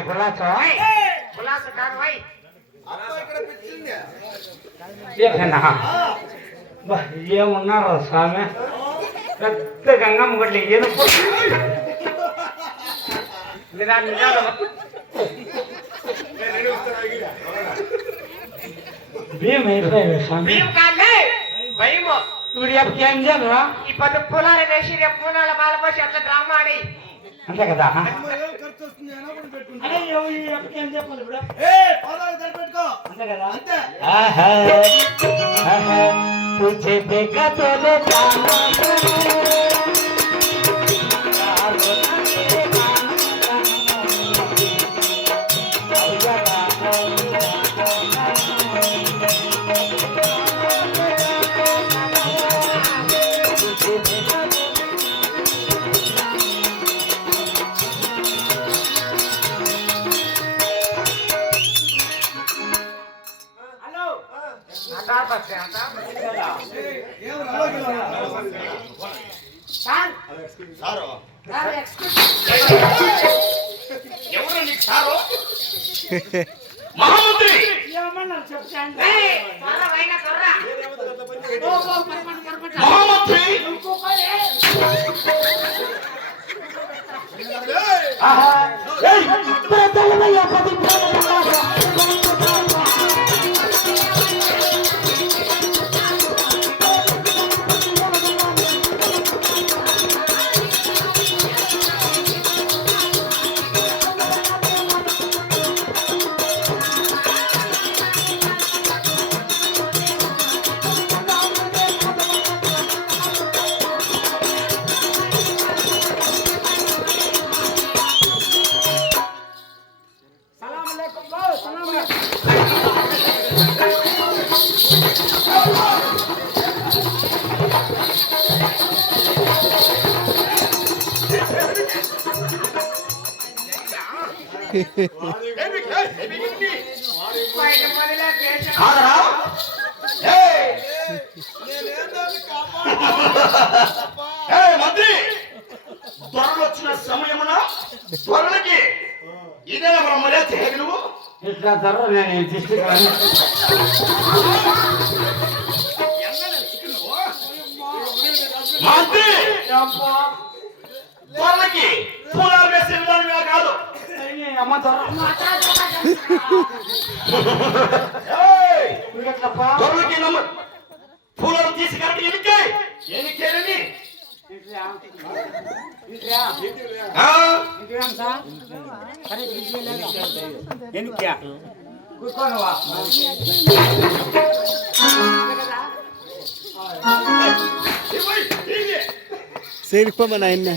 My పులాచో పులాస కాదు why ఏమన్నా బా, ఏమున్నారో స్వామి పెద్ద గంగమ్మ గొడ్లు ఏదో నిదానం నిదానం భీమ్ అయిపోయాడు స్వామి భీమ్ కాదులే భయము ఇప్పుడు ఎప్పుడు ఏం చేయను ఈ పొద్దు పొలాలు వేసి రేపు పూనాల బాల పోసి అట్లా డ్రామా ఆడి అంతే కదా? వస్తుంది అన్నప్పుడు పెట్టుకుంటా. మంత్రి! దొరలు వచ్చిన సమయమున దొరలకి ఇదేనా మన మర్యాద నువ్వు. ఇట్లా జరగ నేను డిస్ట్రిక్ట్ మంత్రి! దొరలకి పూలాలు వేసే ఇలా కాదు. అమ్మ దొర దొరలకి నమ్మ పూలను తీసి కరెక్ట్ సరే ఎందుకే కూర్చోనువా. సేరిపోమని ఆయన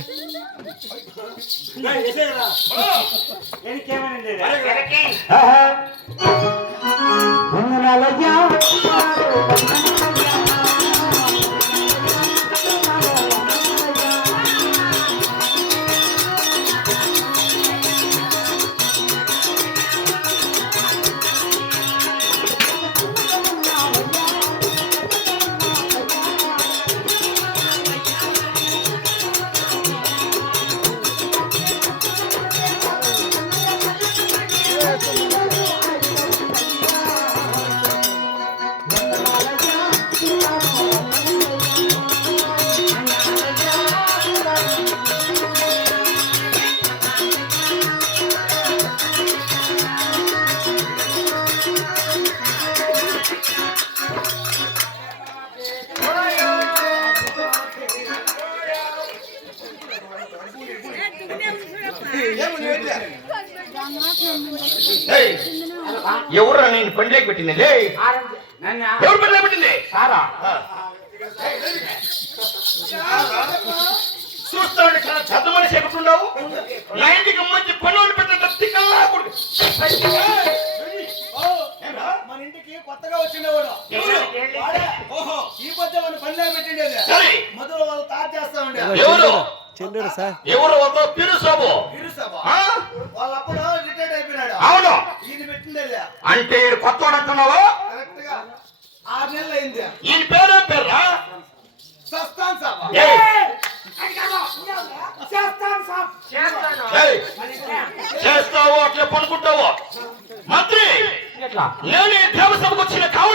పండ్లేకి పెట్టింది. ఎవరు పండ్లేకి పెట్టింది? సారా. చూస్తాడు ఇక్కడ పెద్ద మనిషి ఎక్కుతున్నావు నా ఇంటికి మంచి పనులు పెట్టిన తిక్కల్లా? మన ఇంటికి కొత్తగా వచ్చిండేవాడు ఈ మధ్య మన పనిలో పెట్టిండేది. సరే. మొదలు వాళ్ళు తాత చేస్తా ఉండే ఎవరు? చెల్లెడు సార్. ఎవరు ఒక పిరుసబు అవును. అంటే కొత్త అంటున్నావు? ఈయన పేరు పేరా చేస్తావు అట్లా పనుకుంటావు? మంత్రి నేను దేవసభకు వచ్చిన కావు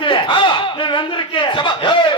అందరికీ మేమందరికీ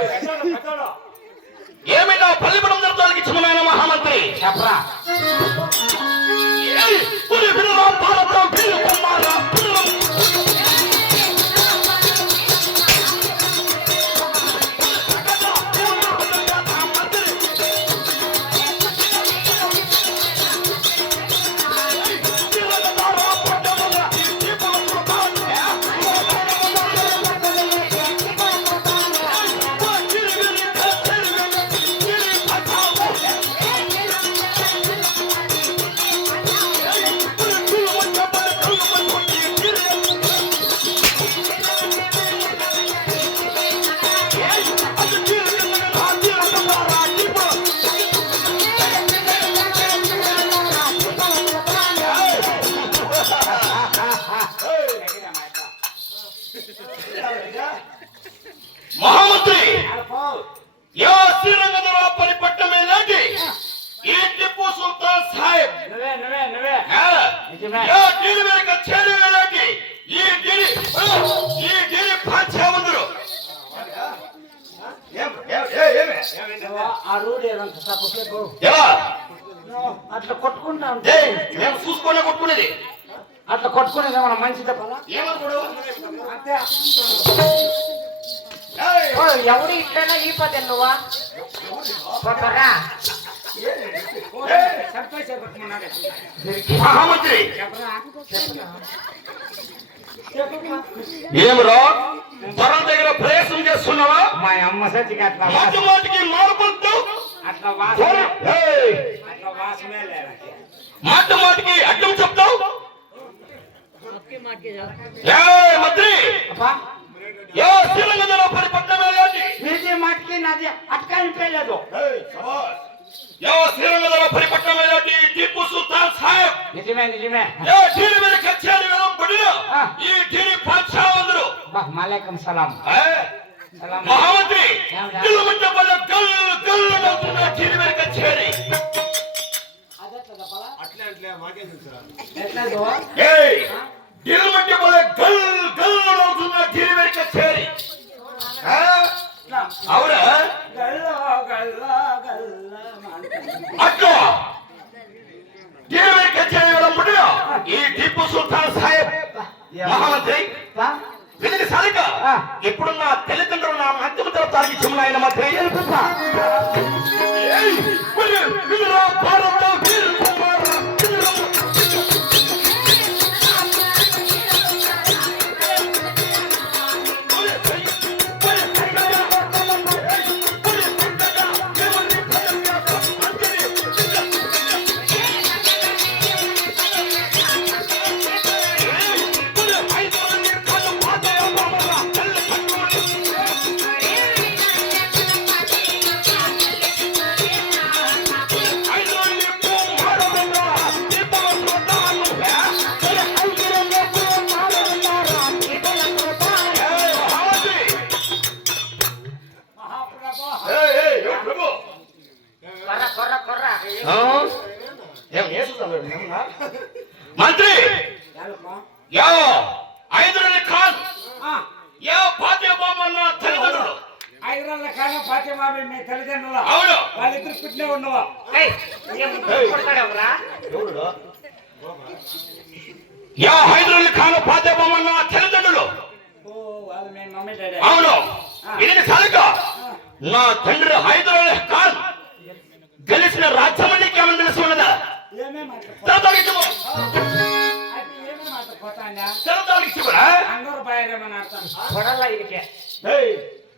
కొట్టుకునేది. అట్లా కొట్టుకునేది మనం మంచి తప్పలా ఎవరు అంతే. ఈ పదే నువ్వా మహామంత్రి! దగ్గర ప్రవేశం చేస్తున్నావా? మా అమ్మ సచ్చికి అట్లా మాటికి మారుకుంటూ అట్లా వాసన. అట్లా వాసనే లేదా మాట మాటకి అడ్డం చెప్తావు మంత్రి శ్రీరంగంలో పని పట్టణం మీది మాటకి నాది అటకానిపించలేదు శ్రీరంగంలో పని పట్టణం టీపు సుల్తాన్ సాహెబ్ నిజమే నిజమే టీని మీద కచ్చాలి వేదం పడిన ఈ టీని పాక్షా అందరు మాలేకం సలాం మహామంత్రి గల్లు గల్లు గల్లు టీని మీద కచ్చాలి గిల్మట్టి పోలే గల్ గల్ అవుతున్న సుల్తాన్ సాహెబ్ మహామంత్రి వీళ్ళకి ఇప్పుడున్న తల్లిదండ్రులు నా మధ్యమ తరపు ఆయన ఇది చాలక నా తండ్రి హైదరాబాద్ ఖాన్ గెలిచిన రాజ్యం నీకు ఏమని తెలుసు ఉన్నదా?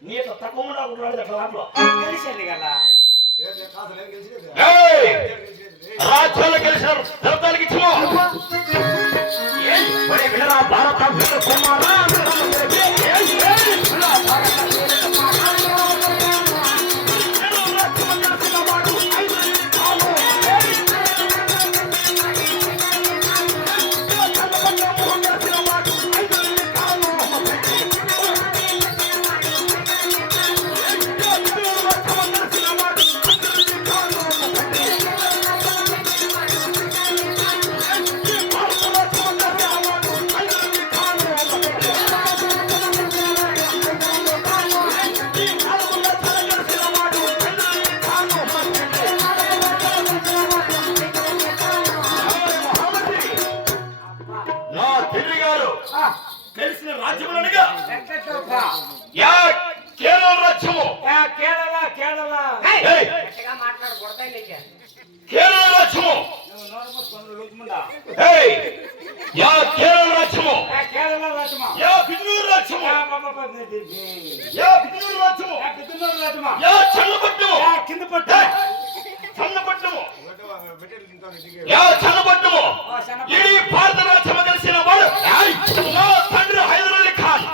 నీ తక్కువ తెలిసింది కదా రాజ్యాలు గెలిచిన దళితాలకు ఇచ్చిన భారత కుమారా ఇడీ భారత రాజ్యము కలిసిన వాడు నా తండ్రి హైదర్ అలీ ఖాన్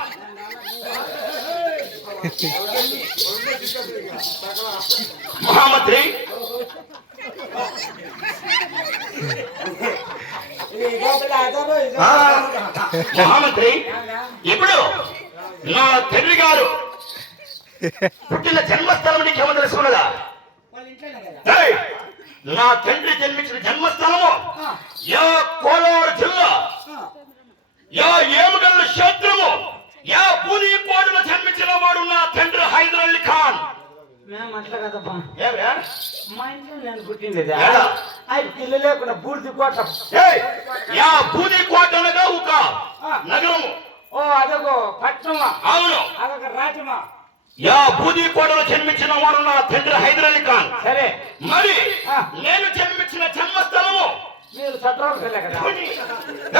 మహామంత్రి మహామంత్రి ఇప్పుడు నా తండ్రి గారు పుట్టిన జన్మస్థలం నీకు ఏమో తెలుసుకున్నదా వాళ్ళ ఇంట్లోనే కదా ఏయ్! నా తండ్రి జన్మించిన జన్మస్థలము ఆ, యా కోలార్ జిల్లా ఆ. యా ఏముగల్ల క్షేత్రము యా పూలి కోటలో జన్మించిన వాడు నా తండ్రి హైదర్ అలీ ఖాన్ మేము అట్లా కదప్పా ఏమిరా? మా ఇంట్లో ఆయన పిల్ల లేకుండా బూర్ది కోట ఏయ్! యా పూలి కోట అనగా ఒక నగరము ఓ అదొక పట్నమా అవును అదొక రాజ్యమా యా బూది కోటలో జన్మించిన వాడు నా తండ్రి హైదర్ అలీ ఖాన్ సరే మరి ఆ. నేను జన్మించిన జన్మస్థలము మీరు చట్టాలు పిల్ల కదా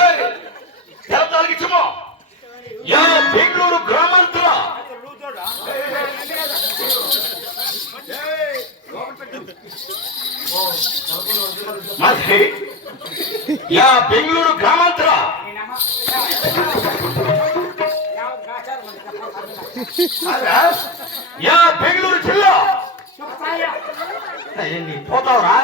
ఏయ్! తెరతాలకి ఇచ్చుమో యా బెంగళూరు గ్రామాంతర యా బెంగళూరు గ్రామాంతర. కాదా? యా బెంగళూరు జిల్లా. ఏంది పోతావురా?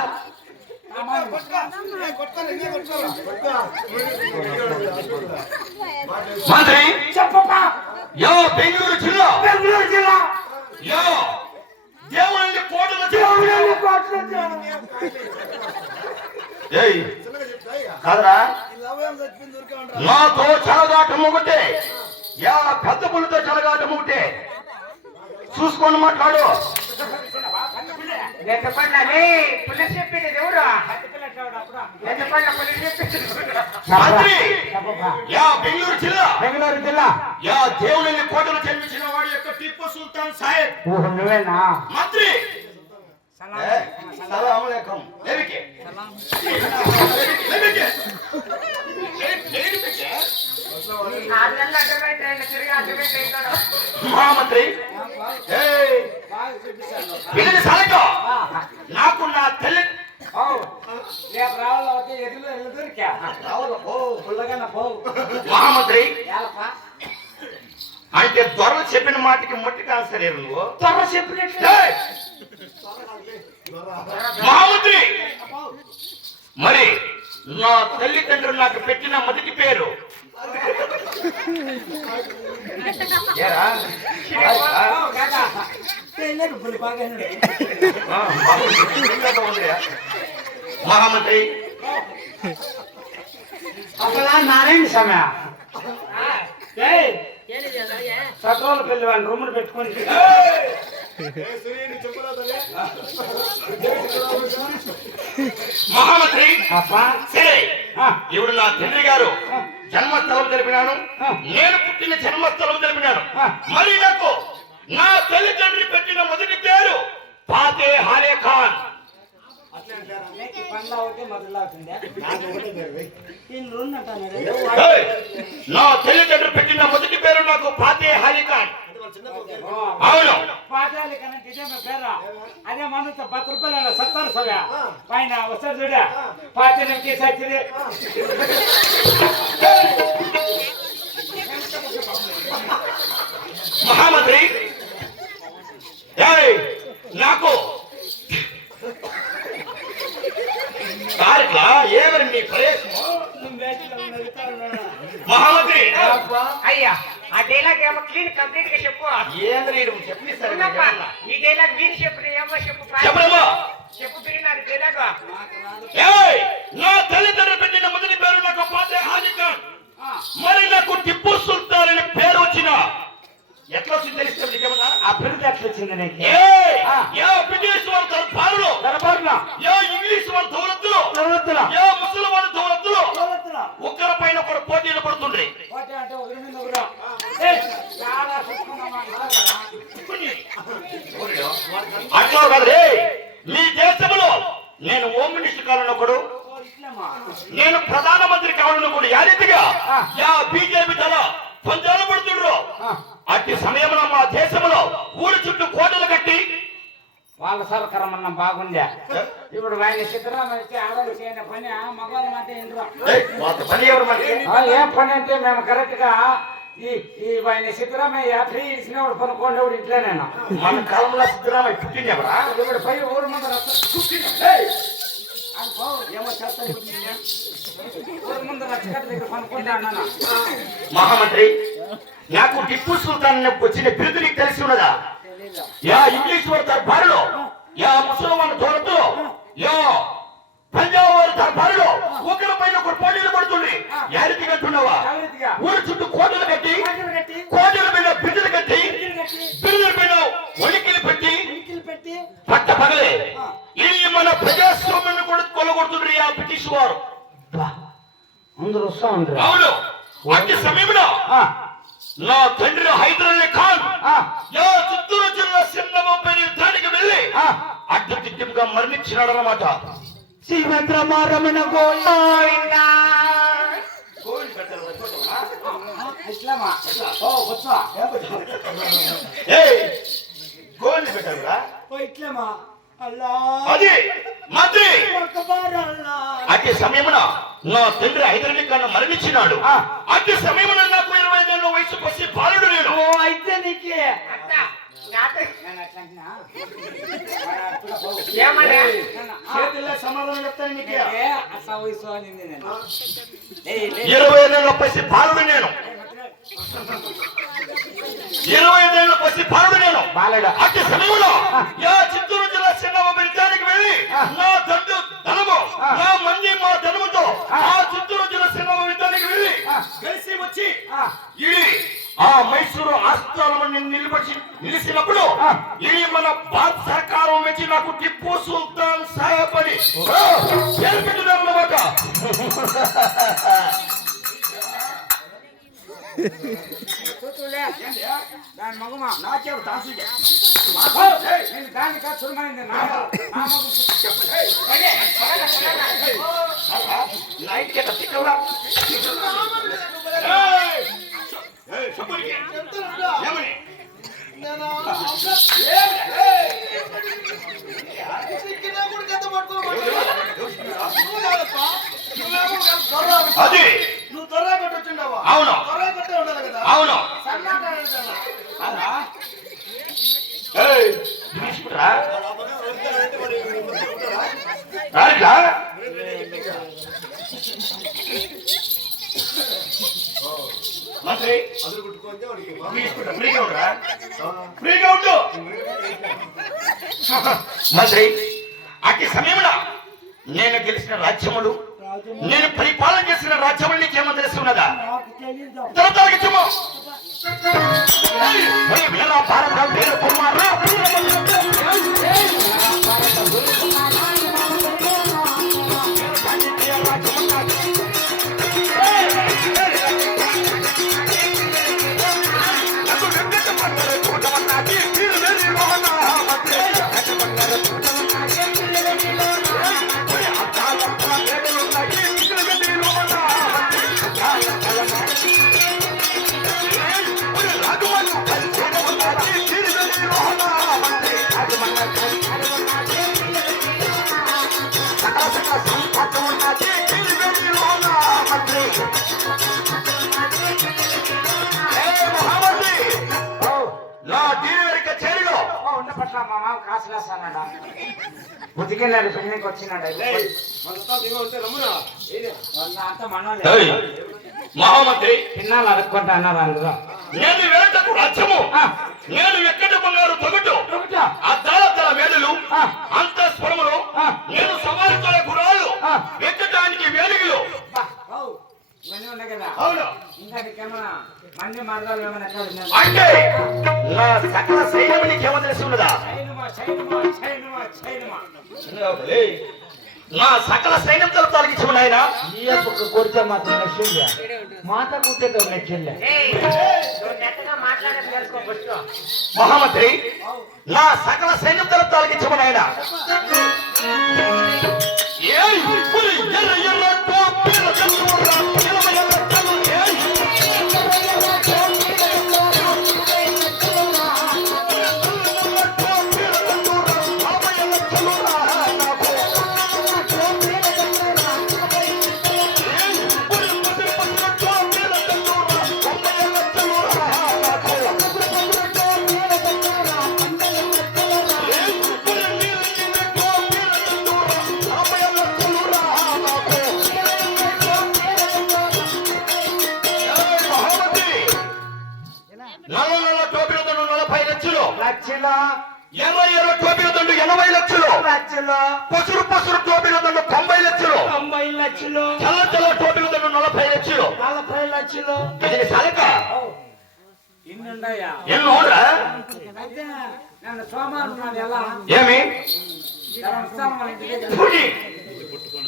మంత్రి చెప్పప్పా యా బెంగళూరు జిల్లా. బెంగళూరు జిల్లా. యా. దేవుని కోటల దేవుని కోటలో ఏయ్ కాదరా. నాతో చెలగాటం ఒకటే. యా పెద్ద పులితో చెలగాటం ఒకటే. చూసుకొని మాట్లాడు. నెట్టపండి పులిస్ చెప్పింది ఎవరు నెట్టపండి పులిస్ చెప్పింది మంత్రి చెప్పప్పా యా బెంగళూరు జిల్లా బెంగళూరు జిల్లా యా దేవుని కోటలు జన్మించిన వాడి యొక్క టిప్పు సుల్తాన్ సాహెబ్ ఓహో నువ్వేనా మంత్రి ఏ, సలాం అలైకుం. లేవికే. లేవికే. లే- లేవికే. మహామంత్రి. వీళ్ళని నాకు నా తల్లి ఓ అయితే ఎదురు దొరికా అంటే దొరలు చెప్పిన మాటకి మట్టి సరే నువ్వు? త్వర చెప్పిన మహామంత్రి! మరి నా తల్లిదండ్రులు నాకు పెట్టిన మొదటి పేరు మహామంత్రి. అసలు నారాయణ సమయ. సత్రోల పెళ్ళి వాడిని రూములు పెట్టుకొని మహామంత్రి. సరే. ఇప్పుడు నా తండ్రి గారు. జన్మస్థలం తెలిపినాను. నేను పుట్టిన జన్మస్థలం తెలిపినాను. మరి నాకు నా తల్లిదండ్రి పెట్టిన మొదటి పేరు పాతే హారే ఖాన్! నా తల్లిదండ్రులు పెట్టిన మొదటి పేరు నాకు పాతే హారీ ఖాన్. అవును పాఠాలు కనంటే ఇదే మా పేర అదే మనతో పది రూపాయలు సత్తారు సవ్యా పైన వస్తారు చూడ పాఠాలకి సచ్చిరి మహామంత్రి ఏయ్! నాకు తారిక ఏమని నీ ప్రవేశము మహామంత్రి అయ్యా ఆ డైలాగ్ ఏమో క్లీన్ కంప్లీట్గా చెప్పు. ఏంద్రీ చెప్పి ఈ డైలాగ్ మీరు చెప్పిన ఏమో చెప్పు. చెప్పు అది డైలాగ్ ఏయ్! నా తల్లిదండ్రులు పెట్టిన మొదటి పేరు నాకు పాతే హాజీ ఖాన్. మరి నాకు టిప్పు సుల్తాన్ అనే పేరు వచ్చిన. ఎట్లా వచ్చింది తెలుస్తుంది నీకేమన్నా? ఆ పిల్లలు ఎట్లా వచ్చింది నీకు? ఏయ్! ఆ. యా బ్రిటిష్ వాళ్ళ దర్బారులో దరబారులో యా ఇంగ్లీష్ వాళ్ళ దౌలత్తులో. దౌలత్తులో యా ముసలి వాళ్ళ దౌలత్తులో. దౌలత్తులో. ఒకరి పైన ఒకరు పోటీలు పడుతుండ్రి. అట్లా కదరే మీ దేశంలో నేను హోమ్ మినిస్టర్ కావాలన్నప్పుడు. నేను ప్రధానమంత్రి కావాలన్నప్పుడు యా రీతిగా? యా బీజేపీ తల పంజాలు పడుతుండ్రు. అట్టి సమయంలో మా దేశంలో ఊరి చుట్టూ కోటలు కట్టి వాళ్ళ సరకరం అన్న బాగుండే. ఇప్పుడు ఆయన వచ్చి ఆడలు చేయని పని మరి? ఆ, ఏం పని అంటే మేము కరెక్ట్గా ఈ ఈ ఆయన సిద్ధరామయ్య ఫ్రీ ఇచ్చినప్పుడు పనుకోండి ఇప్పుడు ఇంట్లో నేను. మన కాలంలో సిద్ధరామయ్య పుట్టినవరా ఇప్పుడు పై ఊరు ముందర ఏమో చేస్తాను ఊరు దగ్గర అన్నాను మహామంత్రి నాకు టిప్పు సుల్తాన్ వచ్చిన బిరుదు నీకు తెలిసి ఉన్నదా? యా ఇంగ్లీష్ వారి దర్బారులో యా ముసల్మాన్ దొరతో యా పంజాబ్ వారి దర్బారులో ఒకరి పైన ఒకరు పోటీలు పడుతుంది యారికి కట్టున్నావా ఊరి చుట్టూ కోటలు కట్టి కోటలు మీద బిడ్డలు కట్టి బిడ్డలు మీద ఒలికిలు పెట్టి పెట్టి పగలే ఈ మన ప్రజాస్వామ్యాన్ని కూడా కొలగొడుతుండ్రు ఆ బ్రిటిష్ వారు అందరూ వస్తా ఉంటారు అవును అట్టి సమయంలో నా తండ్రి హైదర్ అలీ ఖాన్ యా చిత్తూరు జిల్లా చిన్నబాబు యుద్ధానికి వెళ్ళి అడ్డదిడ్డంగా మరణించినాడు అన్నమాట శివద్రమారమణ గోయిందా గోల్ని పెట్టారురా? ఓ ఇట్లమా అల్లా. అది మంత్రి. అట్టి సమయమున నా తండ్రి హైదర్ అలీ ఖాన్ మరణించినాడు. అట్టి సమయమున నాకు ఇరవై ఐదేళ్ళ వయసు పసి బాలుడు నేను. ఓ అయితే నీకే. ఇరవై ఐదేళ్ళ పసి బాలుడు నేను. ఇరవై ఐదేళ్ళ పసి బాలుడు నేను. బాలడా. అట్టి సమయంలో యా చిత్తూరు జిల్లా చిన్న వెళ్ళి నా తండ్రి ధనము నా మంది మా ధనముతో ఆ చిత్తూరు జిల్లా చిన్న యుద్ధానికి వెళ్ళి కలిసి వచ్చి ఇది ఆ మైసూరు ఆస్థానం నిలబడి నిలిచినప్పుడు ఇది మన భారత సర్కారం మెచ్చి నాకు టిప్పు సుల్తాన్ సాహెబ్ అని. పేరు పెట్టినారన్నమాట కూతురులే. దాని మగమా? నేను కాదు నా నైట్ అది నువ్వు దొర్రా కొట్టి వచ్చిండవా అవును. దొర్రా కొట్టే ఉండాలి కదా అవును సన్నాట? అలా ఏయ్, తీసుకురా. ఫ్రీగా ఉండు మంత్రి అట్టి సమయంలో నేను గెలిచిన రాజ్యములు నేను పరిపాలన చేసిన రాజ్యములు నీకేమో తెలిసి ఉన్నదా తరతరాలకి భారత కుమారు పట్ల మా మామ కాసు లేస్తానడా ఉతికినాడు పిక్నిక్ వచ్చినాడు? అంత మనోళ్ళే ఏయ్, మహామంత్రి. అడుక్కుంటా అన్నారు నేను వేటకు రాజ్యము. నేను ఎక్కడ తొగటు? అద్దాల. అంత స్వరములు ఆ. నేను గురాలు. ఎక్కడానికి వేలుగులు అంటే నా సకల సైన్యం నీకేమో తెలిసి ఉన్నదా నా సకల సైన్యం ఉన్నాయినా ఈ మాత్రం నచ్చిందా మాత కుట్టేదో నచ్చిందా మహామంత్రి నా సకల సైన్యం పులి ఎర్ర ఎర్ర. ఏమి.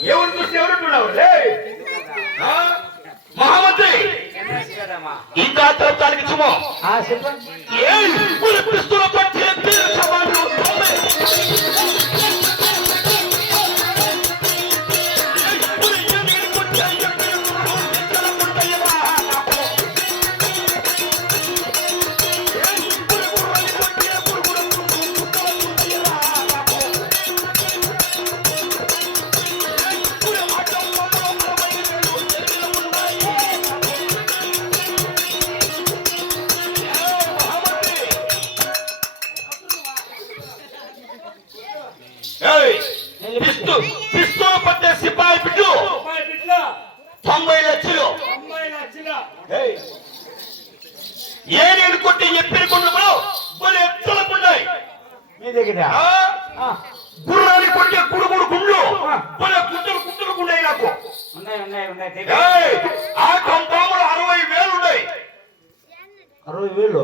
ఎవరు చూసి ఎవరుంటున్నావు? మహామంత్రి గారమ్మా. ఇంకా తరపుతానికి చుమో ఆ, చెప్పండి. ఏయ్! పులి పిస్తుల పట్టి తీరు అరవై వేలు?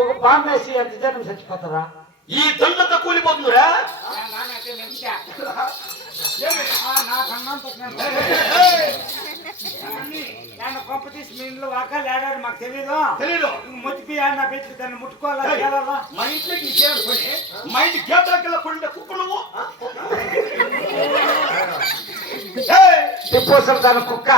ఒక పాము వేసి ఎంత జనం చచ్చిపోతారా? ఈ దండంతా కూలిపోతుందిరా. కొంప తీసి మీ ఇంట్లో వాకాలు ఆడాడు మాకు తెలీదు. తెలీదు ముతిపి అన్న పెట్టి దాన్ని ముట్టుకోవాలా మా ఇంట్లోకి నీ చేరుకొని మా ఇంటి గేట్లకి వెళ్ళకుండా కుక్క నువ్వు. తిప్పోసలు దాని కుక్క.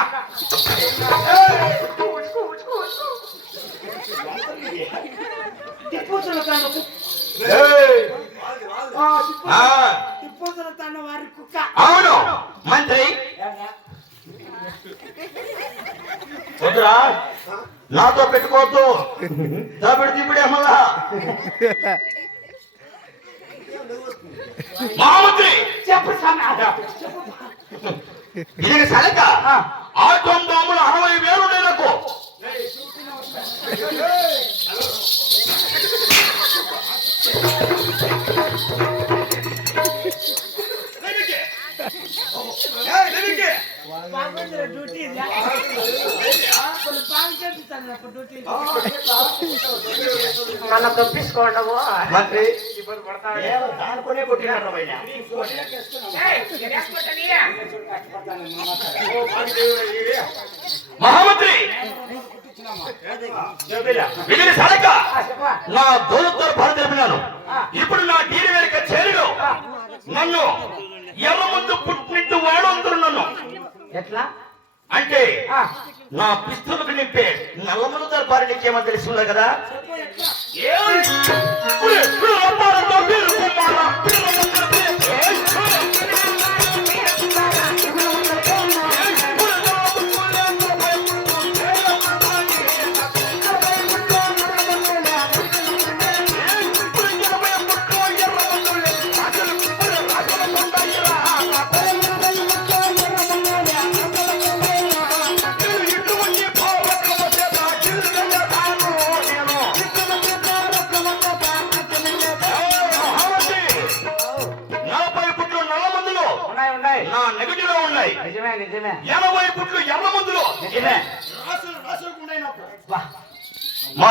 వారి కుక్క అవును. మంత్రి. వద్దురా. నాతో పెట్టుకోవద్దు. దాబిడి దిబిడే మళ్ళా చెప్పు ఇది సలక మంత్రి. ఇప్పుడు దానికొనే కొట్టినారు మహామంత్రి! నా దోలతో భారత తెలిపినాను ఇప్పుడు నా డీరి వెనుక చేరిలో నన్ను ఎర్ర ముందు పుట్టినట్టు వాడు అందరు నన్ను ఎట్లా? అంటే నా పిస్తులకు నింపే నల్లముల దర్బారు నీకేమో తెలుసుందా కదా! মা